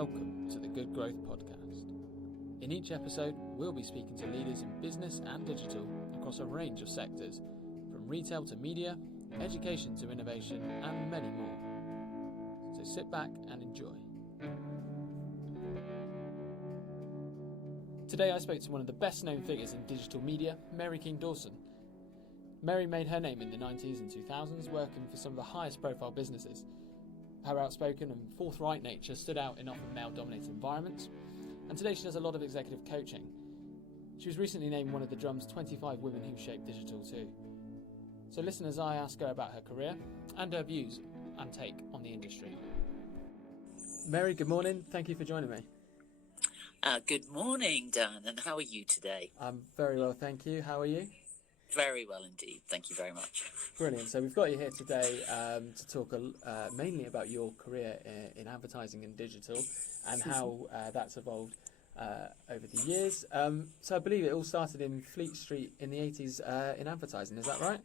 welcome to the Good Growth Podcast. In each episode, we'll be speaking to leaders in business and digital across a range of sectors, from retail to media, education to innovation, and many more. So sit back and enjoy. Today I spoke to one of the best known figures in digital media, Mary Keane-Dawson. Mary made her name in the 90s and 2000s working for some of the highest profile businesses. Her outspoken and forthright nature stood out in often male-dominated environments, and today she does a lot of executive coaching. She was recently named one of the Drum's 25 women who shaped digital too. So listen as I ask her about her career and her views and take on the industry. Mary, good morning. Thank you for joining me. Good morning, Dan, and how are you today? I'm very well, thank you. How are you? Very well indeed. Thank you very much. Brilliant. So we've got you here today to talk mainly about your career in advertising and digital and how that's evolved over the years. So I believe it all started in Fleet Street in the 80s in advertising. Is that right?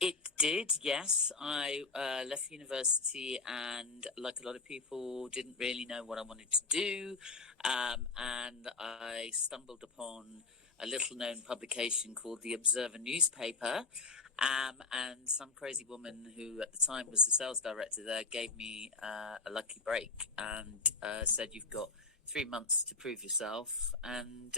It did, yes. I left university and, like a lot of people, didn't really know what I wanted to do. And I stumbled upon a little-known publication called the Observer newspaper, and some crazy woman who at the time was the sales director there gave me a lucky break and said, you've got 3 months to prove yourself, and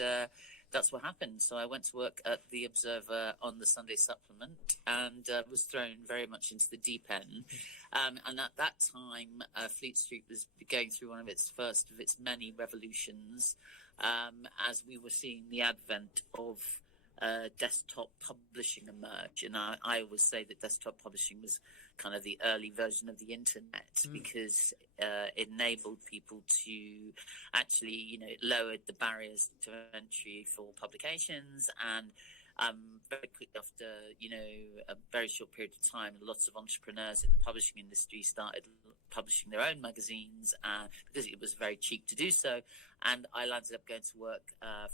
that's what happened. So I went to work at the Observer on the Sunday supplement and was thrown very much into the deep end. And at that time, Fleet Street was going through one of its first of its many revolutions, as we were seeing the advent of desktop publishing emerge. And I always say that desktop publishing was kind of the early version of the internet because it enabled people to actually, it lowered the barriers to entry for publications. And very quickly after, a very short period of time, lots of entrepreneurs in the publishing industry started publishing their own magazines because it was very cheap to do so. And I landed up going to work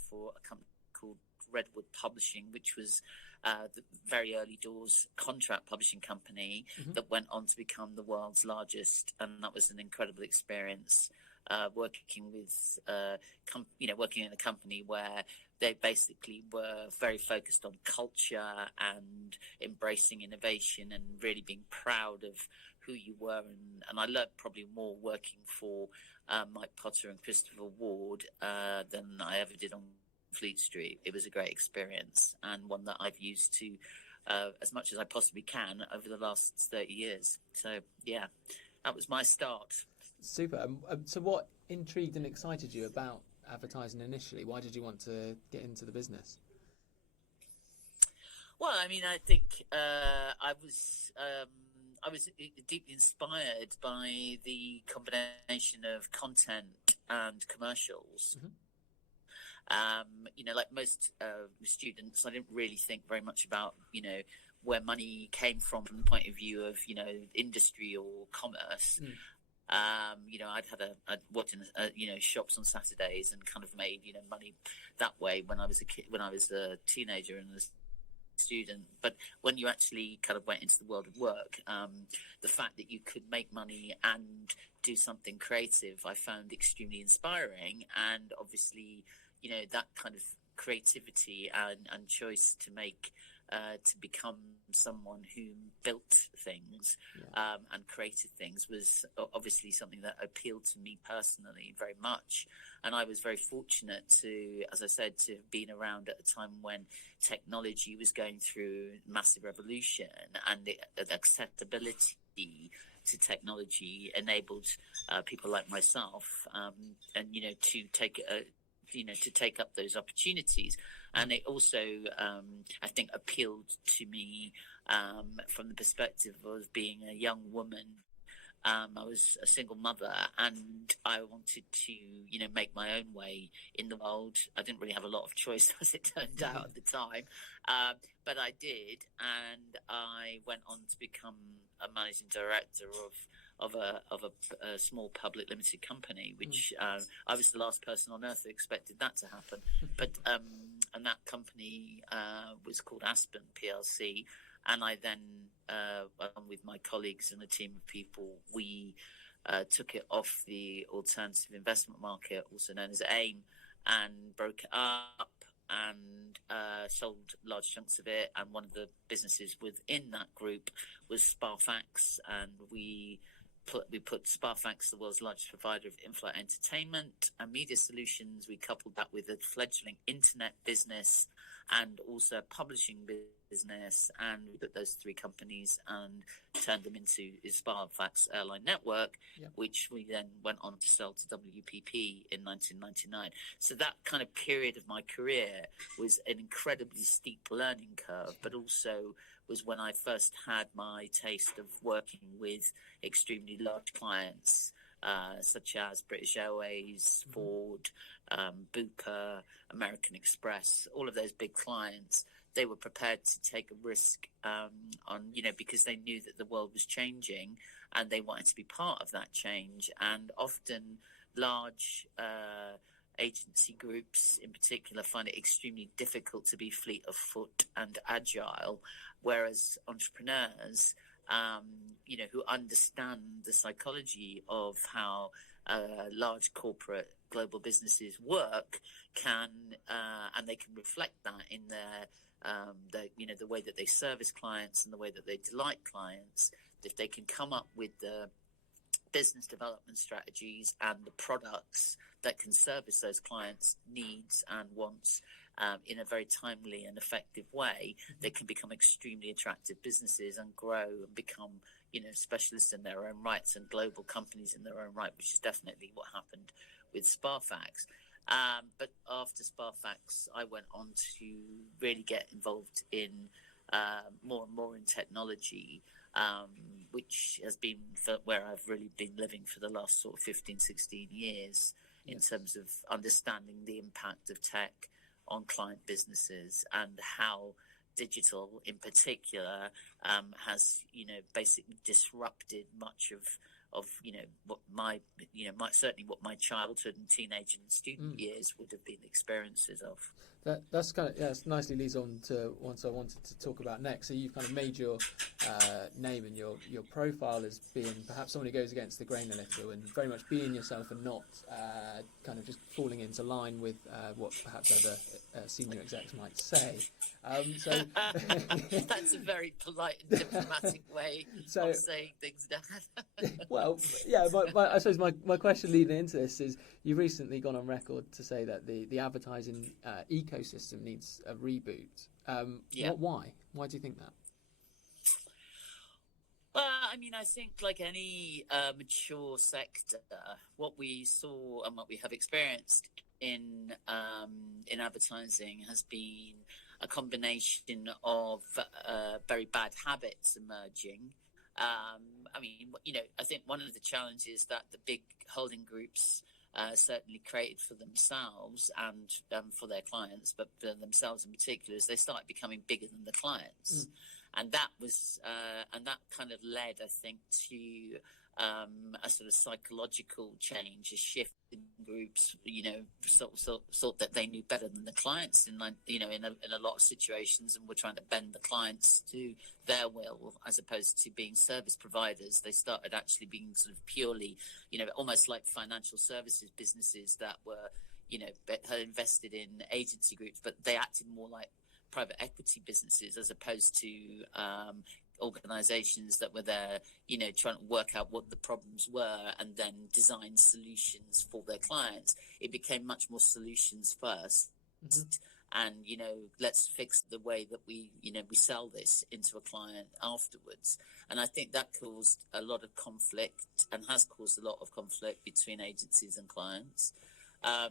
for a company called Redwood Publishing, which was the very early doors contract publishing company that went on to become the world's largest. And that was an incredible experience, working with, working in a company where they basically were very focused on culture and embracing innovation and really being proud of who you were. And I learned probably more working for Mike Potter and Christopher Ward than I ever did on Fleet Street. It was a great experience and one that I've used to as much as I possibly can over the last 30 years. So, yeah, that was my start. Super. So what intrigued and excited you about advertising initially? Why did you want to get into the business? Well, I mean, I think I was deeply inspired by the combination of content and commercials. Like most students, I didn't really think very much about, where money came from the point of view of, industry or commerce. I'd worked in, shops on Saturdays and kind of made, money that way when I was a kid, when I was a teenager and a student. But when you actually kind of went into the world of work, the fact that you could make money and do something creative, I found extremely inspiring. And obviously, that kind of creativity and choice to make, to become someone who built things and created things was obviously something that appealed to me personally very much. And I was very fortunate to, as I said, to have been around at a time when technology was going through massive revolution, and the accessibility to technology enabled people like myself and to take up those opportunities. And it also, I think, appealed to me from the perspective of being a young woman. I was a single mother and I wanted to, make my own way in the world. I didn't really have a lot of choice, as it turned out at the time, but I did. And I went on to become a managing director of a small public limited company, which I was the last person on earth who expected that to happen. But and that company was called Aspen PLC, and I then, along with my colleagues and a team of people, we took it off the alternative investment market, also known as AIM, and broke it up and sold large chunks of it. And one of the businesses within that group was Sparfax, and we put Sparfax, the world's largest provider of in-flight entertainment and media solutions. We coupled that with a fledgling internet business and also a publishing business, and we put those three companies and turned them into Sparfax Airline Network, which we then went on to sell to WPP in 1999. So that kind of period of my career was an incredibly steep learning curve, but also was when I first had my taste of working with extremely large clients, such as British Airways, Ford, Bupa, American Express, all of those big clients. They were prepared to take a risk because they knew that the world was changing and they wanted to be part of that change. And often large agency groups in particular find it extremely difficult to be fleet of foot and agile, whereas entrepreneurs, who understand the psychology of how large corporate global businesses work and they can reflect that in the way that they service clients and the way that they delight clients. If they can come up with the business development strategies and the products that can service those clients' needs and wants in a very timely and effective way, they can become extremely attractive businesses and grow and become, specialists in their own rights and global companies in their own right, which is definitely what happened with Sparfax. But after Sparfax, I went on to really get involved in more and more in technology, which has been where I've really been living for the last sort of 15, 16 years in terms of understanding the impact of tech on client businesses and how digital in particular has, basically disrupted much of certainly what my childhood and teenage and student years would have been experiences of. That's kind of, it nicely leads on to what I wanted to talk about next. So you've kind of made your name and your profile as being perhaps someone who goes against the grain a little and very much being yourself and not kind of just falling into line with what perhaps other senior execs might say. So that's a very polite and diplomatic way of saying things, Dan. Well, yeah, I suppose my question leading into this is you've recently gone on record to say that the advertising ecosystem needs a reboot. Why? Why do you think that? Well, I mean, I think like any mature sector, what we saw and what we have experienced in advertising has been a combination of very bad habits emerging. I think one of the challenges that the big holding groups certainly created for themselves and for their clients, but for themselves in particular, is they started becoming bigger than the clients. And that was, and that kind of led, I think, to a sort of psychological change, a shift in groups, thought that they knew better than the clients in a lot of situations, and were trying to bend the clients to their will as opposed to being service providers. They started actually being sort of purely, almost like financial services businesses that were, had invested in agency groups, but they acted more like private equity businesses as opposed to organizations that were there, trying to work out what the problems were and then design solutions for their clients. It became much more solutions first. And, let's fix the way that we sell this into a client afterwards. And I think that caused a lot of conflict and has caused a lot of conflict between agencies and clients. I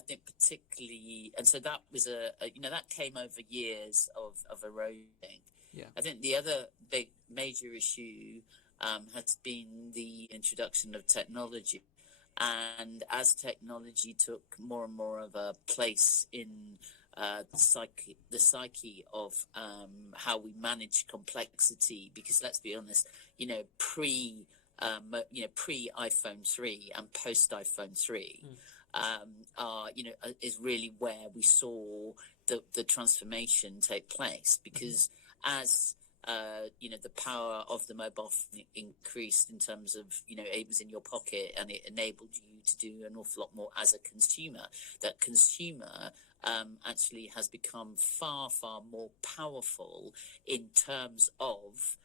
think particularly, and so that was that came over years of eroding. Yeah. I think the other big major issue has been the introduction of technology, and as technology took more and more of a place in the psyche of how we manage complexity, because let's be honest, pre iPhone 3 and post iPhone 3. Is really where we saw the transformation take place, because as the power of the mobile phone increased in terms of, it was in your pocket and it enabled you to do an awful lot more as a consumer. That consumer actually has become far, far more powerful in terms of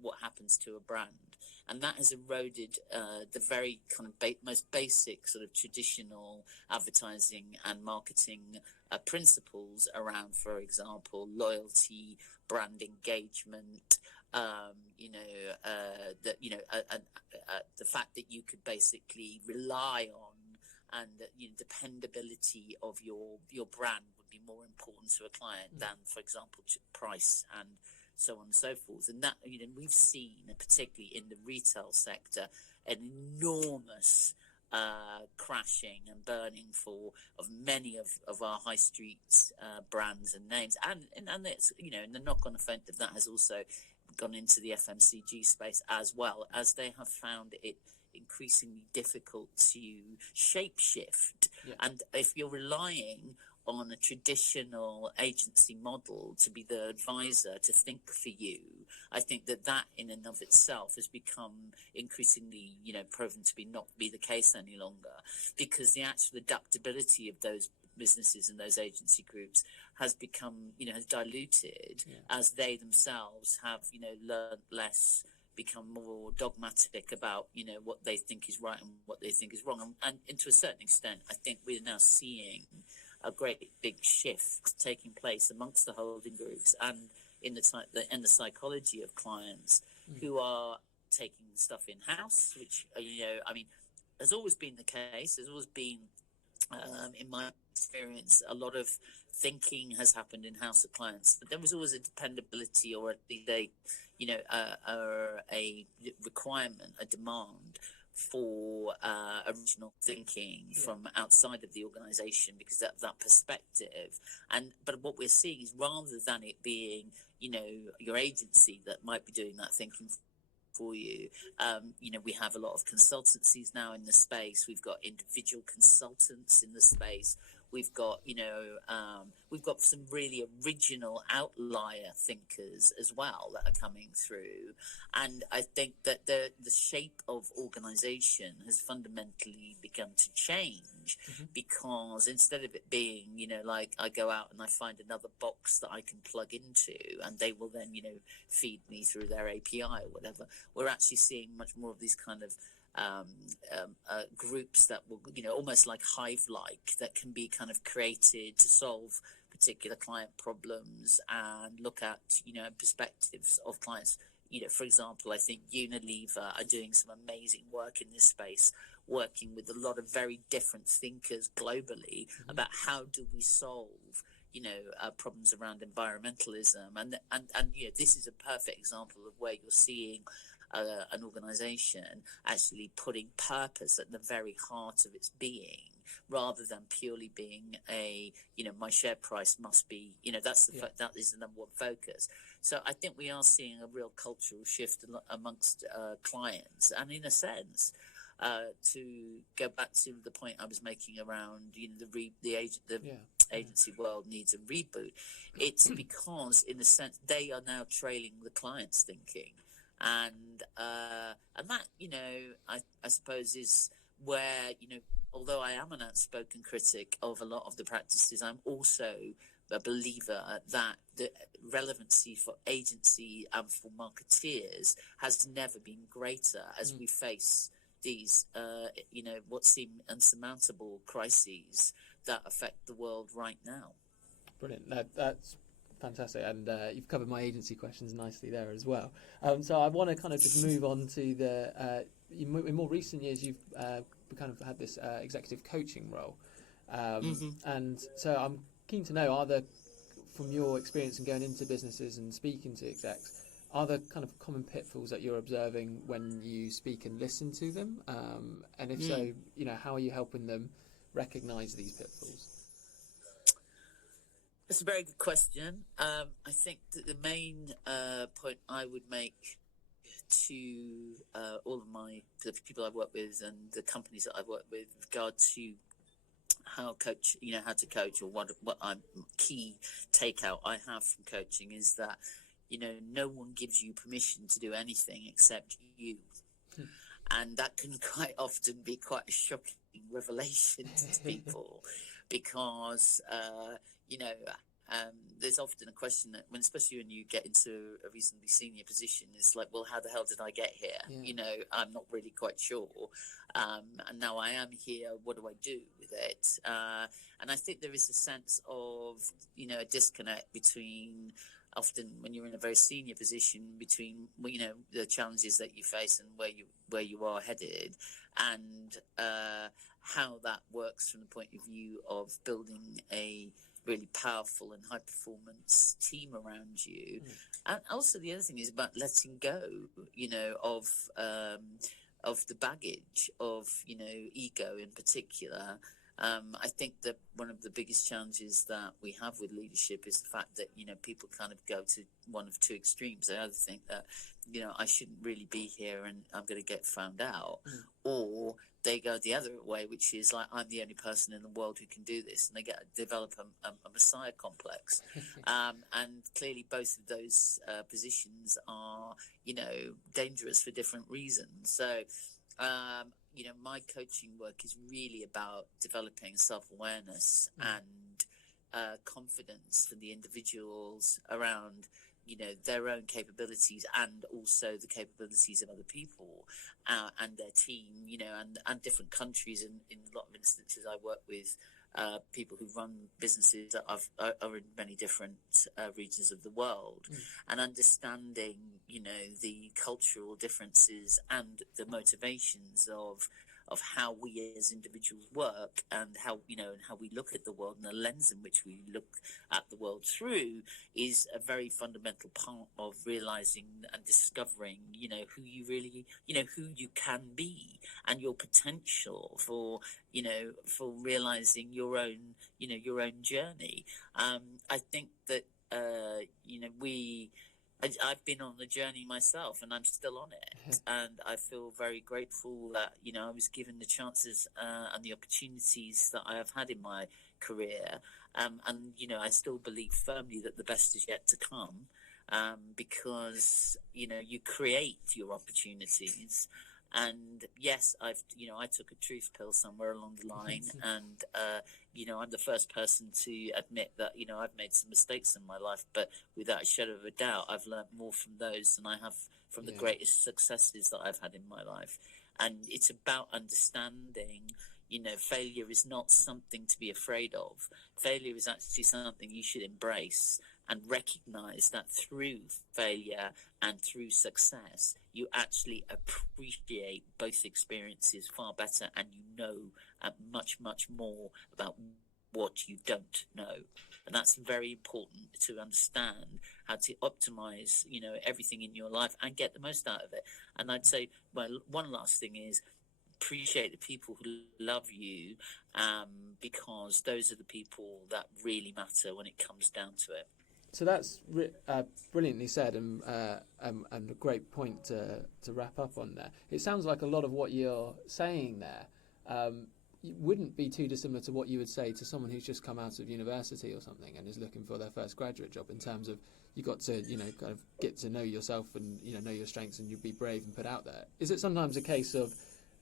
what happens to a brand. And that has eroded the very kind of most basic sort of traditional advertising and marketing principles around, for example, loyalty, brand engagement, the fact that you could basically rely on, and that dependability of your brand would be more important to a client than, for example, price and so on and so forth. And that, we've seen, particularly in the retail sector, an enormous crashing and burning of many of our high street brands and names, and it's and the knock-on effect of that has also gone into the FMCG space, as well as they have found it increasingly difficult to shape shift. And if you're relying on a traditional agency model to be the advisor, to think for you, I think that in and of itself has become increasingly, proven to not be the case any longer, because the actual adaptability of those businesses and those agency groups has become, has diluted as they themselves have, learned less, become more dogmatic about, what they think is right and what they think is wrong. And to a certain extent, I think we're now seeing a great big shift taking place amongst the holding groups and in the psychology of clients who are taking stuff in-house, which, has always been the case. There's always been, in my experience, a lot of thinking has happened in-house of clients, but there was always a dependability, or at least a requirement, a demand for original thinking from outside of the organization, because that perspective. But what we're seeing is, rather than it being your agency that might be doing that thinking for you, we have a lot of consultancies now in the space. We've got individual consultants in the space. We've got some really original outlier thinkers as well that are coming through. And I think that the shape of organization has fundamentally begun to change, because instead of it being, like I go out and I find another box that I can plug into and they will then, feed me through their API or whatever, we're actually seeing much more of these kind of groups that will, almost like hive-like, that can be kind of created to solve particular client problems and look at, perspectives of clients. For example, I think Unilever are doing some amazing work in this space, working with a lot of very different thinkers globally about how do we solve problems around environmentalism, and this is a perfect example of where you're seeing an organization actually putting purpose at the very heart of its being, rather than purely being my share price must be, that is the number one focus. So I think we are seeing a real cultural shift amongst clients, and in a sense, to go back to the point I was making around, the agency world needs a reboot. It's because, in a sense, they are now trailing the client's thinking. And that, I suppose is where, although I am an outspoken critic of a lot of the practices, I'm also a believer that the relevancy for agency and for marketeers has never been greater as we face these, what seem unsurmountable crises that affect the world right now. Brilliant. That's fantastic, and you've covered my agency questions nicely there as well. So I want to kind of just move on to the in more recent years you've kind of had this executive coaching role, and so I'm keen to know, are there, from your experience in going into businesses and speaking to execs, are there kind of common pitfalls that you're observing when you speak and listen to them, and if so, how are you helping them recognise these pitfalls? That's a very good question. I think that the main point I would make to all of the people I've worked with and the companies that I've worked with regard to how to coach, or what key takeout I have from coaching is that, no one gives you permission to do anything except you. And that can quite often be quite a shocking revelation to people because, there's often a question that especially when you get into a reasonably senior position, it's like, well, how the hell did I get here? Yeah. I'm not really quite sure. And now I am here. What do I do with it? And I think there is a sense of, a disconnect between often when you're in a very senior position between, the challenges that you face and where you are headed, and how that works from the point of view of building a really powerful and high performance team around you. And also the other thing is about letting go, of the baggage of, ego in particular. I think that one of the biggest challenges that we have with leadership is the fact that, people kind of go to one of two extremes. They either think that, I shouldn't really be here and I'm going to get found out, or they go the other way, which is like, I'm the only person in the world who can do this, and they develop a messiah complex. And clearly both of those positions are, dangerous for different reasons. So, my coaching work is really about developing self-awareness and confidence for the individuals around, their own capabilities and also the capabilities of other people and their team, and different countries. And in a lot of instances, I work with people who run businesses that are in many different regions of the world, and understanding, the cultural differences and the motivations of how we as individuals work, and how we look at the world, and the lens in which we look at the world through is a very fundamental part of realizing and discovering, who you really, who you can be, and your potential for realizing your own, your own journey. I think that, I've been on the journey myself, and I'm still on it. And I feel very grateful that, I was given the chances and the opportunities that I have had in my career. And, I still believe firmly that the best is yet to come, because, you create your opportunities. And yes, I took a truth pill somewhere along the line, and I'm the first person to admit that I've made some mistakes in my life, but without a shadow of a doubt, I've learned more from those than I have from the greatest successes that I've had in my life. And it's about understanding, failure is not something to be afraid of. Failure is actually something you should embrace, and recognize that through failure and through success, you actually appreciate both experiences far better, and much, much more about what you don't know. And that's very important to understand how to optimize, everything in your life and get the most out of it. And I'd say, well, one last thing is appreciate the people who love you, because those are the people that really matter when it comes down to it. So that's brilliantly said, and a great point to wrap up on there. It sounds like a lot of what you're saying there wouldn't be too dissimilar to what you would say to someone who's just come out of university or something and is looking for their first graduate job, in terms of you got to, kind of get to know yourself and, know your strengths, and you be brave and put out there. Is it sometimes a case of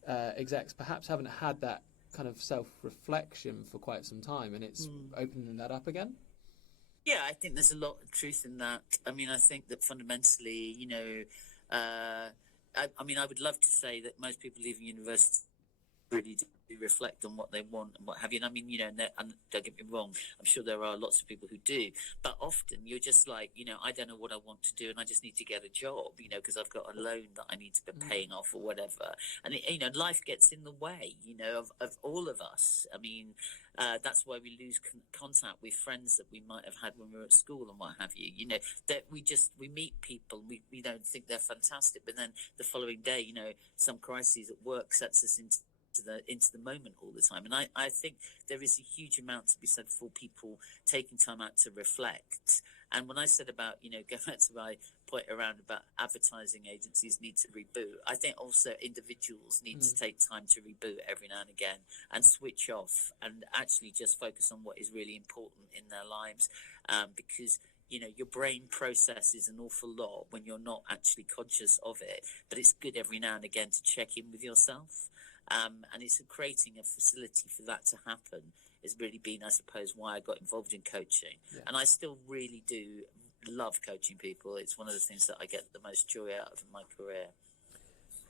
execs perhaps haven't had that kind of self-reflection for quite some time, and it's opening that up again? Yeah, I think there's a lot of truth in that. I mean, I think that fundamentally, I would love to say that most people leaving university really do reflect on what they want and what have you. And I mean, and don't get me wrong, I'm sure there are lots of people who do, but often you're just like, I don't know what I want to do, and I just need to get a job, because I've got a loan that I need to be paying off or whatever. And, life gets in the way, of all of us. I mean, that's why we lose contact with friends that we might have had when we were at school and what have you. That we meet people, we don't think they're fantastic, but then the following day, some crises at work sets us into the moment all the time. And I think there is a huge amount to be said for people taking time out to reflect. And when I said about, going back to my point around about advertising agencies need to reboot, I think also individuals need to take time to reboot every now and again and switch off and actually just focus on what is really important in their lives. Because your brain processes an awful lot when you're not actually conscious of it. But it's good every now and again to check in with yourself. And it's creating a facility for that to happen has really been, I suppose, why I got involved in coaching. Yeah. And I still really do love coaching people. It's one of the things that I get the most joy out of in my career.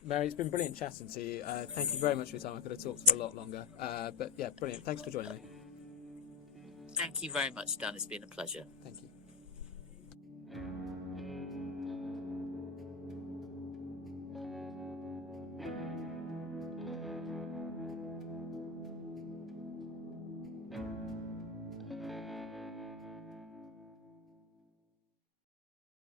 Mary, it's been brilliant chatting to you. Thank you very much for your time. I could have talked for a lot longer. But yeah, brilliant. Thanks for joining me. Thank you very much, Dan. It's been a pleasure. Thank you.